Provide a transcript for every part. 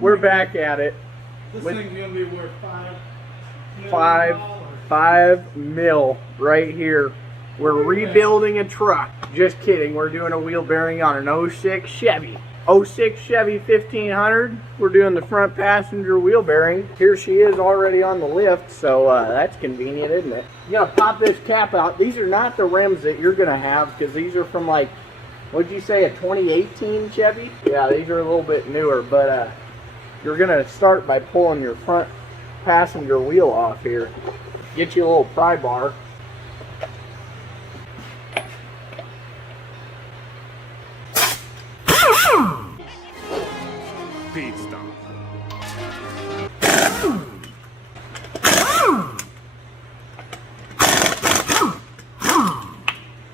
we're back at it. This thing's gonna be worth $5 million right here. We're rebuilding a truck. Just kidding. We're doing a wheel bearing on an 06 Chevy. 06 Chevy 1500. We're doing the front passenger wheel bearing. Here she is already on the lift, so that's convenient, isn't it? You gotta pop this cap out. These are not the rims that you're gonna have, because these are from, like, what'd you say, a 2018 Chevy? Yeah, these are a little bit newer, but you're gonna start by pulling your front passenger wheel off here. Get you a little pry bar. Pete stop.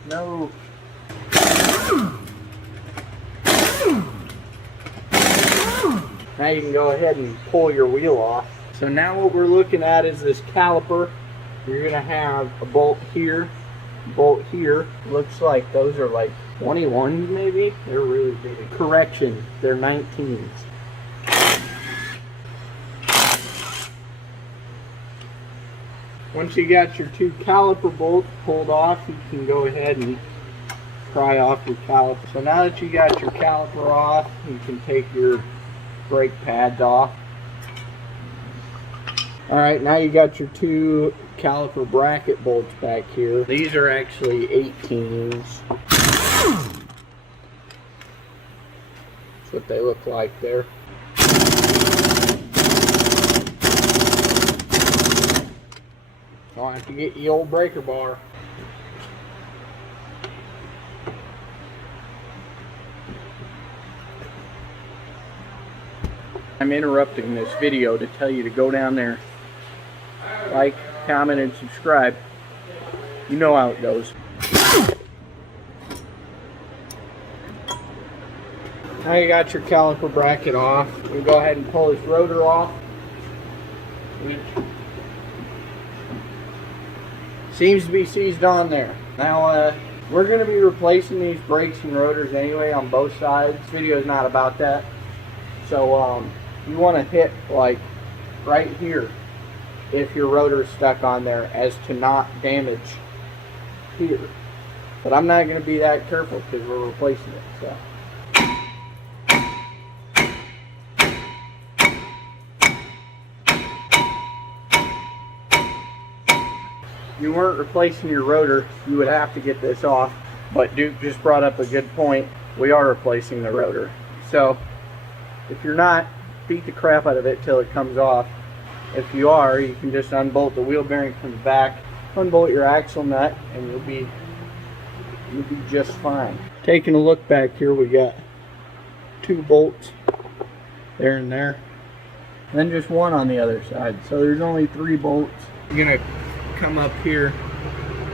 No. Now you can go ahead and pull your wheel off. So now what we're looking at is this caliper. You're gonna have a bolt here, bolt here. Looks like those are like 21s maybe. They're really big. Correction, they're 19s. Once you got your two caliper bolts pulled off, you can go ahead and pry off your caliper. So now that you got your caliper off, you can take your brake pads off. Alright, now you got your two caliper bracket bolts back here. These are actually 18s. That's what they look like there. I'll have to get the old breaker bar. I'm interrupting this video to tell you to go down there, like, comment, and subscribe. You know how it goes. Now you got your caliper bracket off. We'll go ahead and pull this rotor off. Seems to be seized on there. Now we're going to be replacing these brakes and rotors anyway on both sides. This video is not about that. So you want to hit like right here if your rotor is stuck on there, as to not damage here. But I'm not going to be that careful because we're replacing it. So. If you weren't replacing your rotor, you would have to get this off. But Duke just brought up a good point. We are replacing the rotor. So if you're not, beat the crap out of it till it comes off. If you are, you can just unbolt the wheel bearing from the back, unbolt your axle nut, and you'll be just fine. Taking a look back here, we got two bolts there and there, and then just one on the other side. So there's only 3 bolts. You're gonna come up here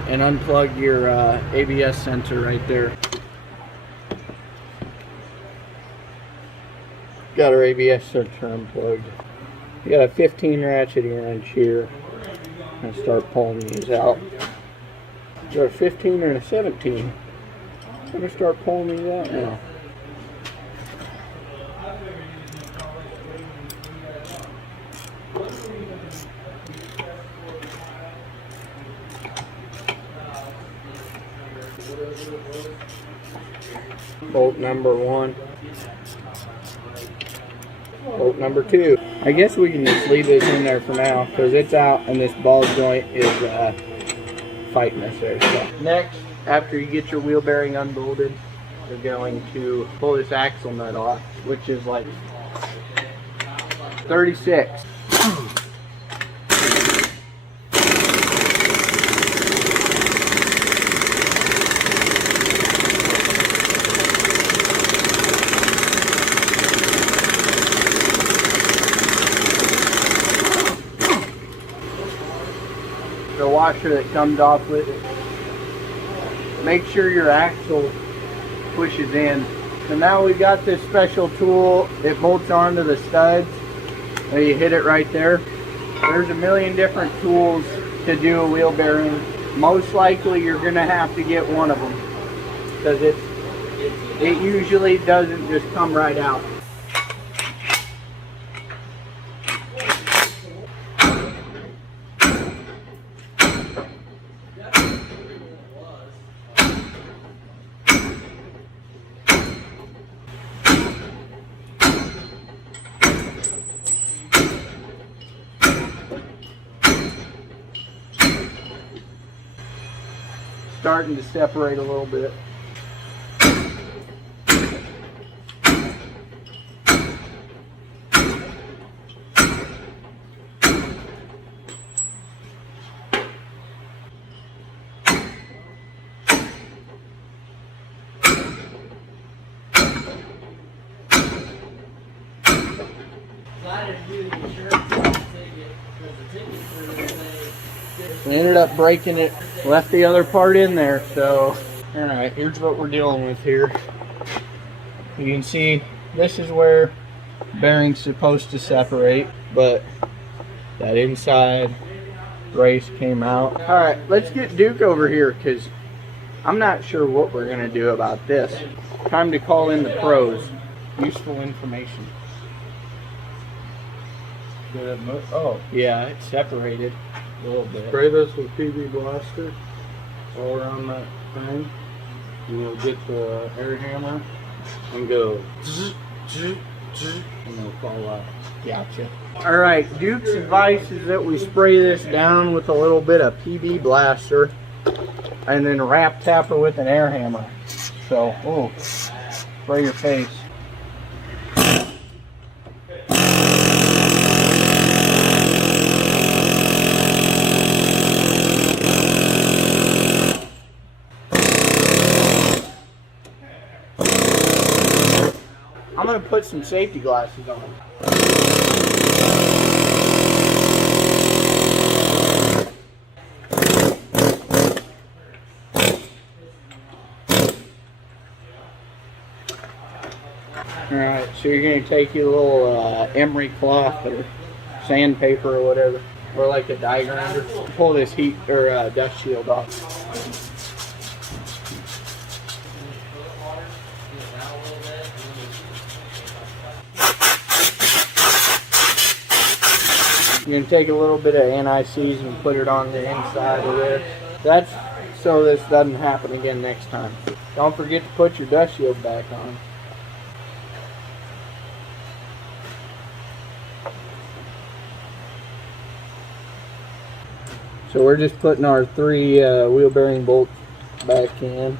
and unplug your ABS sensor right there. Got our ABS sensor unplugged. You got a 15 ratcheting wrench here. And start pulling these out. Is there a 15 or a 17? I'm gonna start pulling these out now. Bolt number 1. Bolt number 2. I guess we can just leave this in there for now because it's out and this ball joint is fighting us there. So next, after you get your wheel bearing unbolted, you're going to pull this axle nut off, which is like 36. The washer that comes off with it. Make sure your axle pushes in. So now we've got this special tool. It bolts onto the studs. And you hit it right there. There's a million different tools to do a wheel bearing. Most likely you're going to have to get one of them because it usually doesn't just come right out. starting to separate a little bit. We ended up breaking it, left the other part in there, so alright, here's what we're dealing with here. You can see this is where the bearing's supposed to separate, but that inside brace came out. Alright, let's get Duke over here because I'm not sure what we're going to do about this. Time to call in the pros. Useful information. Oh, Yeah, it's separated a little bit. spray this with PB Blaster all around that thing. And you'll get the air hammer and go zzz, zzz, zzz, and it'll fall out. Gotcha. Alright, Duke's advice is that we spray this down with a little bit of PB Blaster and then wrap tap it with an air hammer. So, oh, spray your face. I'm going to put some safety glasses on. Alright, so you're going to take your little emery cloth or sandpaper or whatever, or like a die grinder. Pull this heat or dust shield off. You're going to take a little bit of anti-seize and put it on the inside of this. That's so this doesn't happen again next time. Don't forget to put your dust shield back on. So we're just putting our 3 wheel bearing bolts back in.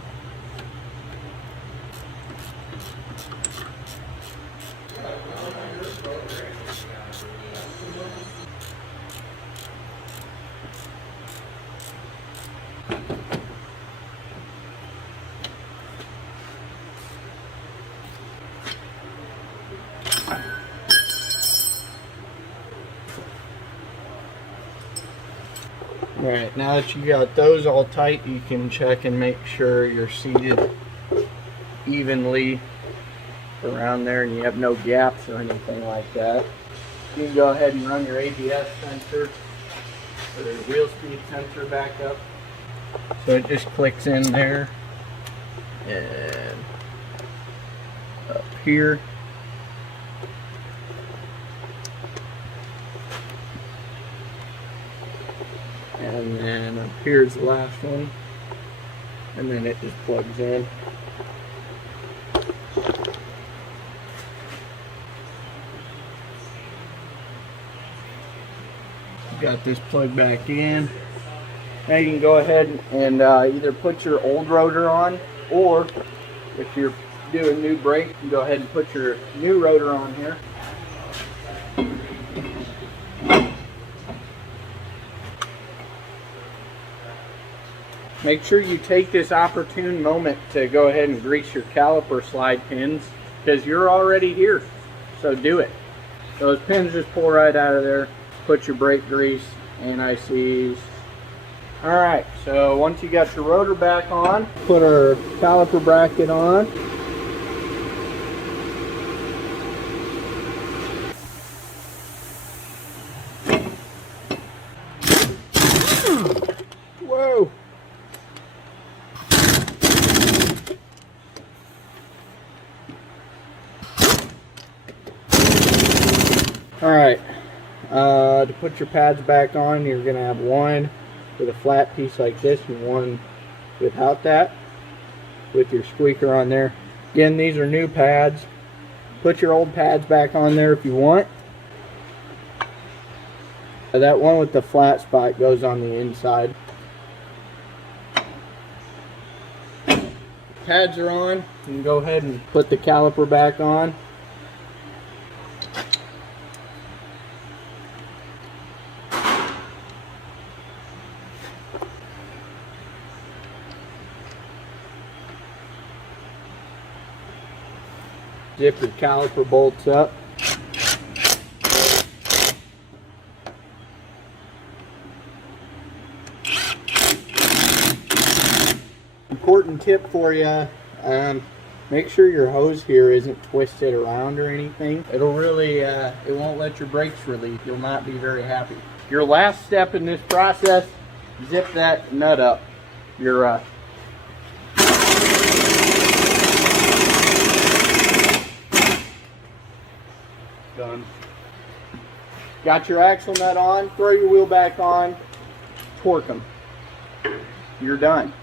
Alright, now that you got those all tight, you can check and make sure you're seated evenly around there and you have no gaps or anything like that. You can go ahead and run your ABS sensor or your wheel speed sensor back up. So it just clicks in there and up here. And then up here's the last one, and then it just plugs in. Got this plugged back in. Now you can go ahead and either put your old rotor on, or if you're doing new brake, you can go ahead and put your new rotor on here. Make sure you take this opportune moment to go ahead and grease your caliper slide pins because you're already here, so do it. Those pins just pull right out of there. Put your brake grease, anti-seize. Alright, so once you got your rotor back on, put our caliper bracket on. Whoa! Alright, to put your pads back on, you're going to have one with a flat piece like this and one without that, with your squeaker on there. Again, these are new pads. Put your old pads back on there if you want. That one with the flat spot goes on the inside. pads are on, you can go ahead and put the caliper back on. Zip your caliper bolts up. Important tip for you, make sure your hose here isn't twisted around or anything. It'll really, it won't let your brakes release. You'll not be very happy. Your last step in this process, zip that nut up. Your done. Got your axle nut on, throw your wheel back on, torque them. You're done.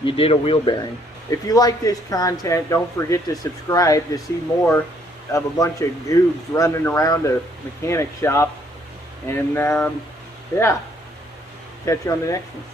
You did a wheel bearing. If you like this content, don't forget to subscribe to see more of a bunch of goobs running around a mechanic shop. And yeah, catch you on the next one.